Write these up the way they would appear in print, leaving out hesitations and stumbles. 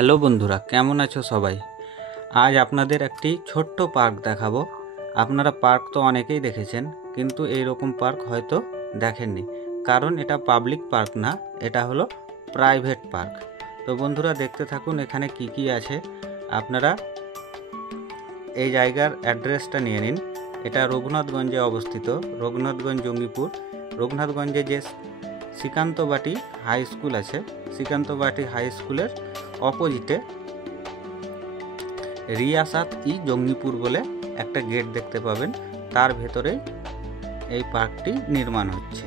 Hello বন্ধুরা, কেমন আছো সবাই? আজ আপনাদের একটি ছোট্ট পার্ক দেখাবো। আপনারা পার্ক তো অনেকেই দেখেছেন, কিন্তু এই রকম পার্ক হয়তো দেখেননি, কারণ এটা পাবলিক পার্ক না, এটা হলো প্রাইভেট পার্ক। তো বন্ধুরা দেখতে থাকুন এখানে কি কি আছে। আপনারা এই জায়গার অ্যাড্রেসটা নিয়ে নিন। এটা রঘুনাথগঞ্জে অবস্থিত, রঘুনাথগঞ্জ জঙ্গিপুর। রঘুনাথগঞ্জে যে শ্রীকান্তবাটি হাই স্কুল আছে, শ্রীকান্তবাটি হাই স্কুলের অপোজিটে রিয়াসাত ই জঙ্গিপুর বলে একটা গেট দেখতে পাবেন, তার ভেতরে এই পার্কটি নির্মাণ হচ্ছে।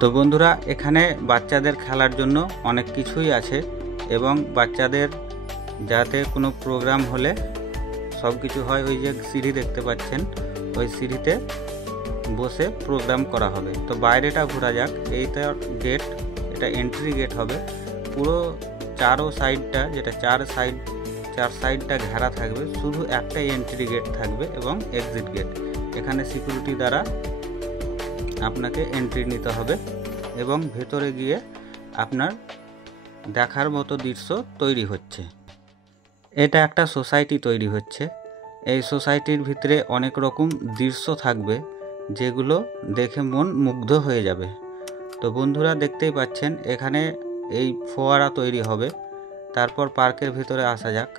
তো বন্ধুরা এখানে বাচ্চাদের খেলার জন্য অনেক কিছুই আছে, এবং বাচ্চাদের যাতে কোনো প্রোগ্রাম হলে সব কিছু হয়। ওই যে সিঁড়ি দেখতে পাচ্ছেন, ওই সিঁড়িতে বসে প্রোগ্রাম করা হবে। তো বাইরেটা ঘোরা যাক। এইটা গেট, এটা এন্ট্রি গেট হবে। পুরো চারো সাইডটা, যেটা চার সাইডটা ঘেরা থাকবে, শুধু একটাই এন্ট্রি গেট থাকবে এবং এক্সিট গেট। এখানে সিকিউরিটি দ্বারা আপনাকে এন্ট্রি নিতে হবে, এবং ভেতরে গিয়ে আপনার দেখার মতো দৃশ্য তৈরি হচ্ছে। এটা একটা সোসাইটি তৈরি হচ্ছে। এই সোসাইটির ভিতরে অনেক রকম দৃশ্য থাকবে, যেগুলো দেখে মন মুগ্ধ হয়ে যাবে। তো বন্ধুরা দেখতেই পাচ্ছেন এখানে এই ফোয়ারা তৈরি হবে। তারপর পার্কের ভিতরে আসা যাক।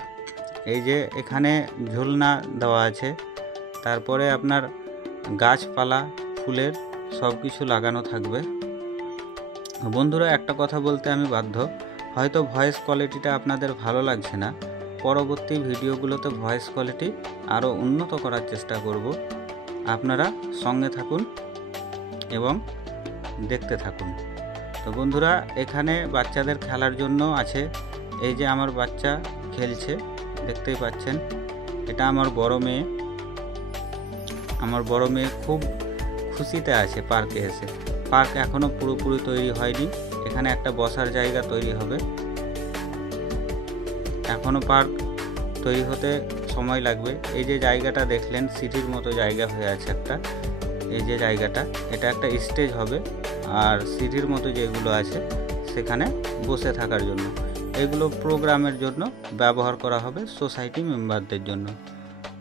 এই যে এখানে ঝুলনা দেওয়া আছে, তারপরে আপনার গাছপালা ফুলের সব কিছু লাগানো থাকবে। বন্ধুরা একটা কথা বলতে আমি বাধ্য, হয়তো ভয়েস কোয়ালিটিটা আপনাদের ভালো লাগছে না। পরবর্তী ভিডিওগুলোতে ভয়েস কোয়ালিটি আরও উন্নত করার চেষ্টা করব। আপনারা সঙ্গে থাকুন এবং দেখতে থাকুন। তো বন্ধুরা এখানে বাচ্চাদের খেলার জন্য আছে। এই যে আমার বাচ্চা খেলছে, দেখতেই পাচ্ছেন। এটা আমার বড় মেয়ে। আমার বড় মেয়ে খুব খুশিতে আছে পার্কে এসে। পার্ক এখনও পুরোপুরি তৈরি হয়নি, এখানে একটা বসার জায়গা তৈরি হবে। এখনও পার্ক তৈরি হতে সময় লাগবে। এই যে জায়গাটা দেখলেন, সিটির মতো জায়গা হয়ে আছে একটা। এই যে জায়গাটা, এটা একটা স্টেজ হবে, আর সিটির মতো যেগুলো আছে সেখানে বসে থাকার জন্য। এগুলো প্রোগ্রামের জন্য ব্যবহার করা হবে, সোসাইটি মেম্বারদের জন্য।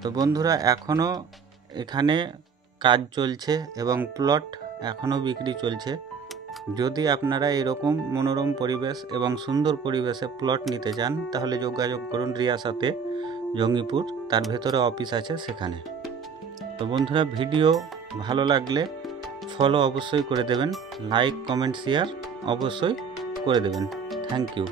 তো বন্ধুরা এখনও এখানে কাজ চলছে এবং প্লট এখনও বিক্রি চলছে। যদি আপনারা এরকম মনোরম পরিবেশ এবং সুন্দর পরিবেশে প্লট নিতে চান, তাহলে যোগাযোগ করুন রিয়াসাতে জঙ্গিপুর, তার ভেতরে অফিস আছে সেখানে। তো বন্ধুরা ভিডিও ভালো লাগলে ফলো অবশ্যই করে দেবেন, লাইক কমেন্ট শেয়ার অবশ্যই করে দেবেন। Thank you.